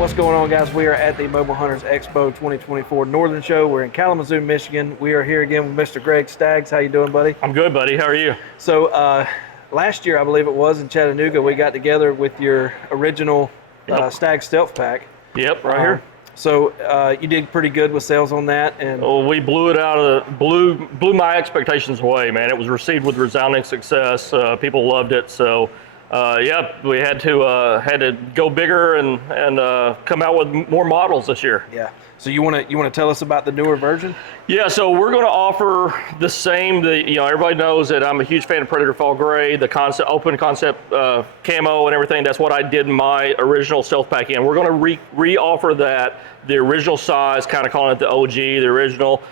What's going on, guys? We are at the Mobile Hunters EXPO 2024 Northern Show. We're in Kalamazoo, Michigan. We are here again with Mr. Gregg Staggs. How you doing, buddy? I'm good, buddy. How are you? So last year, I believe it was, in Chattanooga, we got together with your original Staggs Stealth Pack. Yep, right here. So you did pretty good with sales on that, and we blew it out of blew my expectations away, man. It was received with resounding success. People loved it, so yeah, we had to go bigger and come out with more models this year. Yeah. So you want to tell us about the newer version? Yeah, so we're going to offer the same. Everybody knows that I'm a huge fan of Predator Fall Gray, the open concept camo and everything. That's what I did in my original stealth pack in. We're going to re-offer that, the original size, kind of calling it the OG, the original.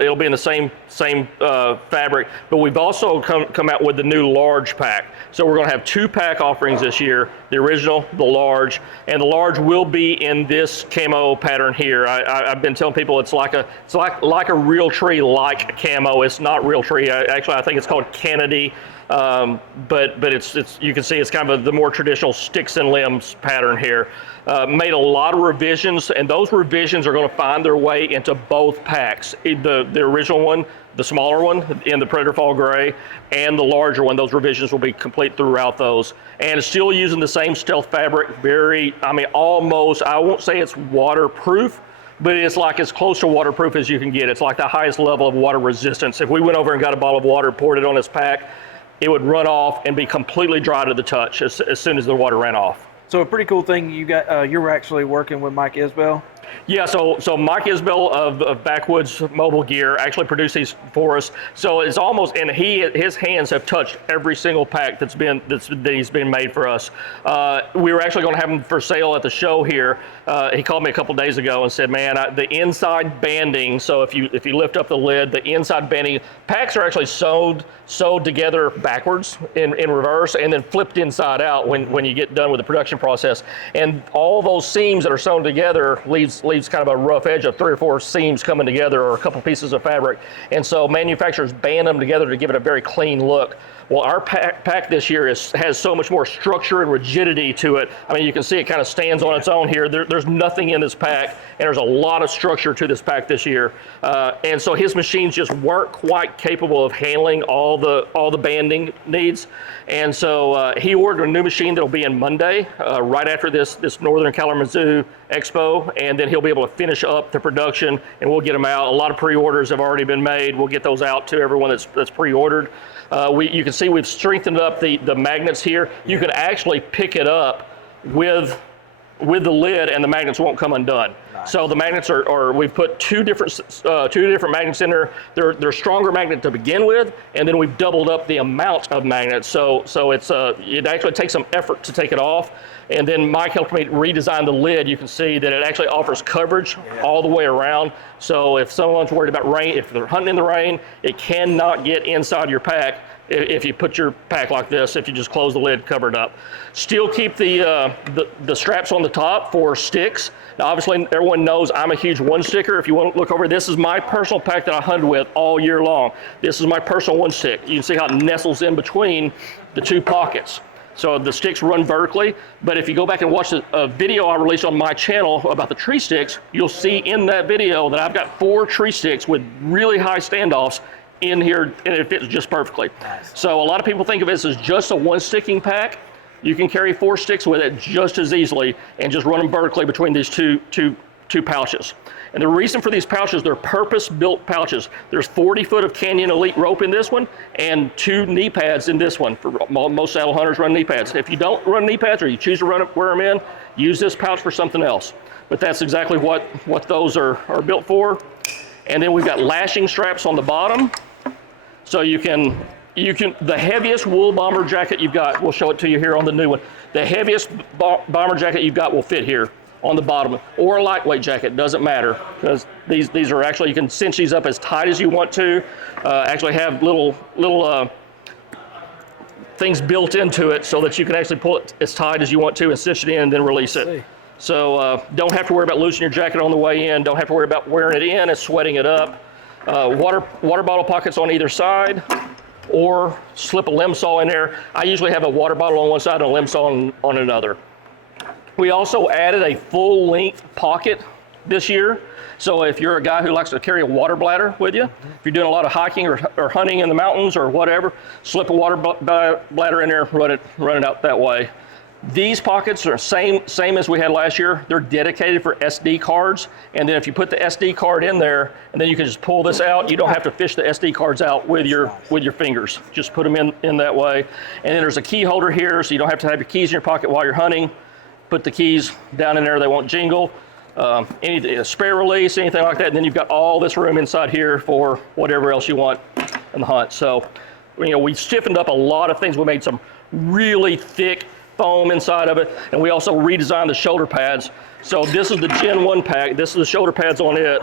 It'll be in the same fabric, but we've also come out with the new large pack. So we're going to have 2 pack offerings this year: the original, the large, and the large will be in this camo pattern here. I've been telling people it's like a real tree like camo. It's not real tree. Actually, I think it's called Kennedy. But it's you can see it's kind of the more traditional sticks and limbs pattern here. Made a lot of revisions, and those revisions are going to find their way into both packs. The original one, the smaller one in the Predator Fall Gray, and the larger one. Those revisions will be complete throughout those, and it's still using the same stealth fabric. Almost, I won't say it's waterproof, but it's like as close to waterproof as you can get. It's like the highest level of water resistance. If we went over and got a bottle of water, poured it on this pack, it would run off and be completely dry to the touch as soon as the water ran off. So a pretty cool thing, you were actually working with Mike Isbell. Yeah, so Mike Isbell of Backwoods Mobile Gear actually produced these for us. So it's almost, and his hands have touched every single pack that he's been made for us. We were actually going to have them for sale at the show here. He called me a couple days ago and said, "Man, the inside banding. So if you lift up the lid, the inside banding packs are actually sewed together backwards in reverse, and then flipped inside out when you get done with the production process. And all those seams that are sewn together leaves kind of a rough edge of 3 or 4 seams coming together, or a couple pieces of fabric. And so manufacturers band them together to give it a very clean look. Well, our pack this year has so much more structure and rigidity to it. I mean, you can see it kind of stands on its own here. There's nothing in this pack, and there's a lot of structure to this pack this year. And so his machines just weren't quite capable of handling all the banding needs. And so he ordered a new machine that'll be in Monday, right after this Northern Kalamazoo Expo, and then he'll be able to finish up the production, and we'll get them out. A lot of pre-orders have already been made. We'll get those out to everyone that's pre-ordered. You can see we've strengthened up the magnets here. You can actually pick it up with the lid, and the magnets won't come undone. Nice. So the magnets we've put two different magnets in there. They're stronger magnet to begin with, and then we've doubled up the amount of magnets. So it actually takes some effort to take it off. And then Mike helped me redesign the lid. You can see that it actually offers coverage all the way around. So if someone's worried about rain, if they're hunting in the rain, it cannot get inside your pack if you put your pack like this, if you just close the lid, cover it up. Still keep the straps on the top for sticks. Now, obviously, everyone knows I'm a huge one sticker. If you want to look over, this is my personal pack that I hunt with all year long. This is my personal one stick. You can see how it nestles in between the 2 pockets. So the sticks run vertically, but if you go back and watch a video I released on my channel about the tree sticks, you'll see in that video that I've got 4 tree sticks with really high standoffs in here, and it fits just perfectly. Nice. So a lot of people think of this as just a one sticking pack. You can carry 4 sticks with it just as easily and just run them vertically between these two pouches. And the reason for these pouches, they're purpose-built pouches. There's 40 foot of Canyon Elite rope in this one, and 2 knee pads in this one. For most saddle hunters run knee pads. If you don't run knee pads, or you choose to wear them in, use this pouch for something else. But that's exactly what those are built for. And then we've got lashing straps on the bottom. So you can, the heaviest wool bomber jacket you've got, we'll show it to you here on the new one. The heaviest bomber jacket you've got will fit here on the bottom, or a lightweight jacket, doesn't matter, because these are actually, you can cinch these up as tight as you want to. Actually have little things built into it so that you can actually pull it as tight as you want to and cinch it in and then release it. So don't have to worry about losing your jacket on the way in, don't have to worry about wearing it in and sweating it up. Water bottle pockets on either side, or slip a limb saw in there. I usually have a water bottle on one side and a limb saw on another. We also added a full length pocket this year. So if you're a guy who likes to carry a water bladder with you, if you're doing a lot of hiking or hunting in the mountains or whatever, slip a water bladder in there, run it out that way. These pockets are same as we had last year. They're dedicated for SD cards, and then if you put the SD card in there, and then you can just pull this out. You don't have to fish the SD cards out with your fingers. Just put them in that way. And then there's a key holder here, so you don't have to have your keys in your pocket while you're hunting. Put the keys down in there; they won't jingle. Any spare release, anything like that, and then you've got all this room inside here for whatever else you want in the hunt. So, we stiffened up a lot of things. We made some really thick foam inside of it, and we also redesigned the shoulder pads. So this is the Gen 1 pack. This is the shoulder pads on it,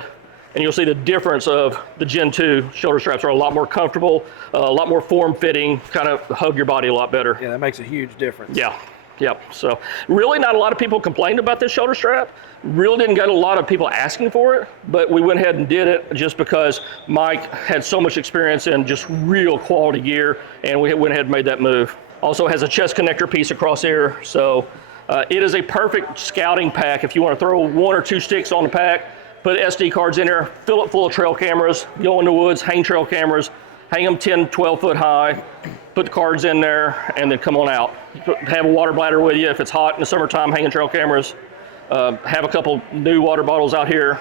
and you'll see the difference of the Gen 2 shoulder straps are a lot more comfortable, a lot more form-fitting, kind of hug your body a lot better. Yeah, that makes a huge difference. Yeah. Yep. So really not a lot of people complained about this shoulder strap. Really didn't get a lot of people asking for it, but we went ahead and did it just because Mike had so much experience in just real quality gear, and we went ahead and made that move. Also has a chest connector piece across here, so it is a perfect scouting pack. If you want to throw 1 or 2 sticks on the pack, put SD cards in there, fill it full of trail cameras, go in the woods, hang trail cameras, hang them 10, 12 foot high, put the cards in there, and then come on out. Have a water bladder with you if it's hot in the summertime, hanging trail cameras. Have a couple new water bottles out here.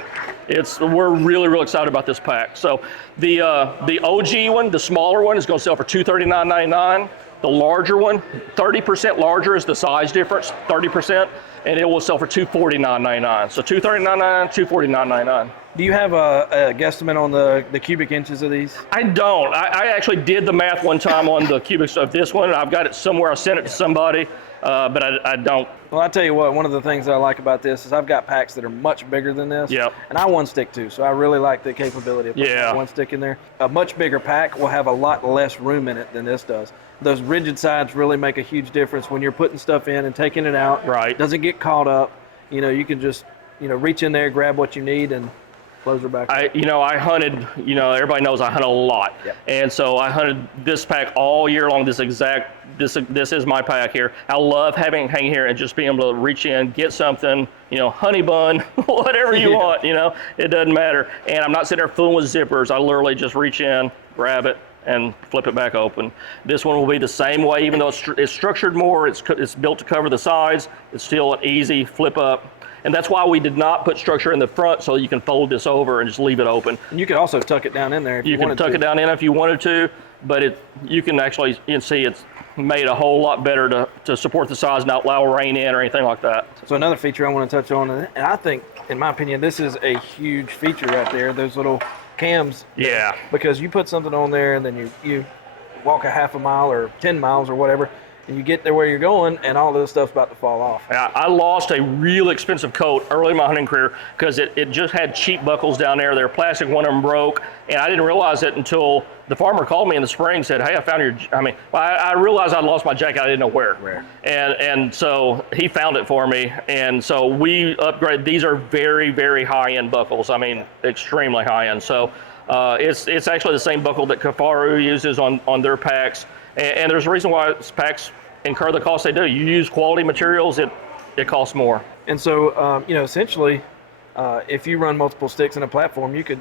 We're really, really excited about this pack. So the OG one, the smaller one, is going to sell for $239.99. The larger one, 30% larger is the size difference, 30%, and it will sell for $249.99. So $239.99, $249.99. Do you have a guesstimate on the cubic inches of these? I don't. I actually did the math one time on the cubics of this one. I've got it somewhere. I sent it to somebody, but I don't. Well, I tell you what, one of the things that I like about this is I've got packs that are much bigger than this. Yep. And I one stick too, so I really like the capability of putting one stick in there. A much bigger pack will have a lot less room in it than this does. Those rigid sides really make a huge difference when you're putting stuff in and taking it out. Right. It doesn't get caught up. You can just, reach in there, grab what you need, and close her back. I hunted, everybody knows I hunt a lot. Yep. And so I hunted this pack all year long, this is my pack here. I love having it hang here and just being able to reach in, get something, honey bun, whatever you want, it doesn't matter. And I'm not sitting there fooling with zippers. I literally just reach in, grab it, and flip it back open. This one will be the same way, even though it's structured more, it's built to cover the sides, it's still an easy flip up. And that's why we did not put structure in the front, so you can fold this over and just leave it open. And you could also tuck it down in there if you wanted to. You can tuck it down in if you wanted to, but you can actually see it's made a whole lot better to support the size, not allow rain in or anything like that. So another feature I want to touch on, and I think, in my opinion, this is a huge feature right there, those little cams. Yeah. Because you put something on there and then you walk a half a mile or 10 miles or whatever, and you get there where you're going, and all this stuff's about to fall off. I lost a real expensive coat early in my hunting career because it just had cheap buckles down there. They were plastic, one of them broke, and I didn't realize it until the farmer called me in the spring and said, hey, I found your, I realized I'd lost my jacket. I didn't know where. And so he found it for me, and so we upgraded. These are very, very high-end buckles. Extremely high-end. So it's actually the same buckle that Kafaru uses on their packs. And there's a reason why packs incur the cost they do. You use quality materials, it costs more. And so, essentially, if you run multiple sticks in a platform, you could,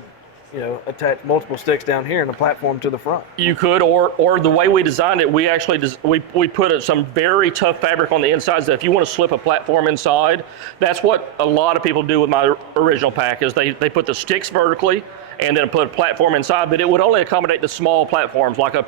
attach multiple sticks down here and a platform to the front. You could, or the way we designed it, we actually we put some very tough fabric on the insides that if you want to slip a platform inside, that's what a lot of people do with my original pack is they put the sticks vertically and then put a platform inside, but it would only accommodate the small platforms like a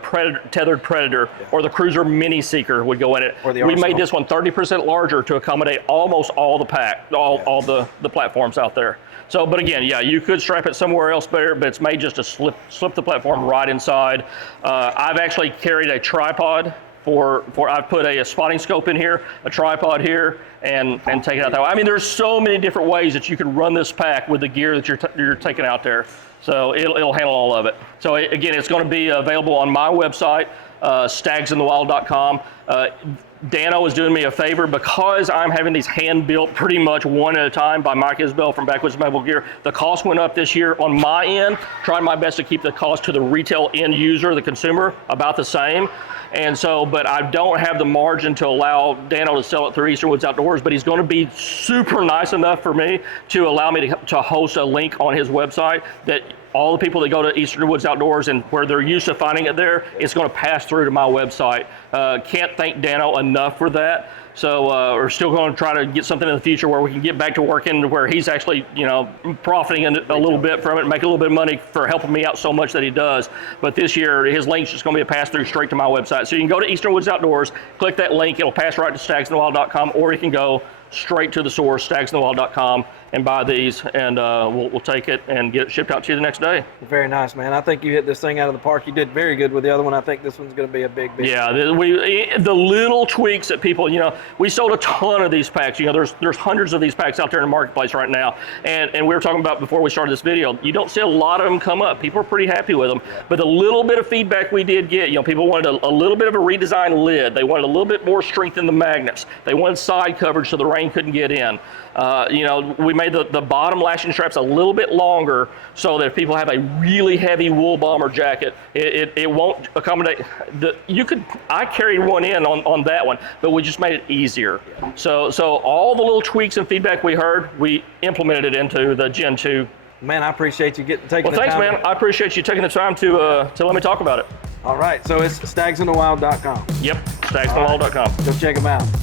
tethered Predator or the Cruiser Mini Seeker would go in it. We made this one 30% larger to accommodate almost all the all the platforms out there. So, but again, yeah, you could strap it somewhere else better, but it's made just to slip the platform right inside. I've actually carried a tripod I've put a spotting scope in here, a tripod here, and take it out that way. There's so many different ways that you can run this pack with the gear that you're taking out there. So it'll handle all of it. So again, it's going to be available on my website. staggsinthewild.com. Dano is doing me a favor because I'm having these hand built pretty much one at a time by Mike Isbell from Backwoods Mobile Gear. The cost went up this year on my end. Trying my best to keep the cost to the retail end user, the consumer, about the same. And so, but I don't have the margin to allow Dano to sell it through Eastern Woods Outdoors, but he's going to be super nice enough for me to allow me to host a link on his website that all the people that go to Eastern Woods Outdoors and where they're used to finding it there, it's going to pass through to my website. Can't thank Dano enough for that. So we're still going to try to get something in the future where we can get back to working where he's actually, you know, profiting a little bit from it, make a little bit of money for helping me out so much that he does. But this year, his link's just going to be a pass through straight to my website. So you can go to Eastern Woods Outdoors, click that link, it'll pass right to staggsinthewild.com, or you can go straight to the source, staggsinthewild.com, and buy these, and we'll take it and get it shipped out to you the next day. Very nice, man. I think you hit this thing out of the park. You did very good with the other one. I think this one's going to be a big. Yeah, the little tweaks that people, you know, we sold a ton of these packs. You know, there's hundreds of these packs out there in the marketplace right now, and we were talking about before we started this video. You don't see a lot of them come up. People are pretty happy with them, but the little bit of feedback we did get, you know, people wanted a little bit of a redesigned lid. They wanted a little bit more strength in the magnets. They wanted side coverage so the rain couldn't get in. You know, we made the bottom lashing straps a little bit longer so that if people have a really heavy wool bomber jacket, it won't accommodate. I carried one in on that one, but we just made it easier. So all the little tweaks and feedback we heard, we implemented it into the Gen 2. Man, I appreciate you taking the time. Well, thanks, man. I appreciate you taking the time to let me talk about it. All right, so it's staggsinthewild.com. Yep, staggsinthewild.com. Go check them out.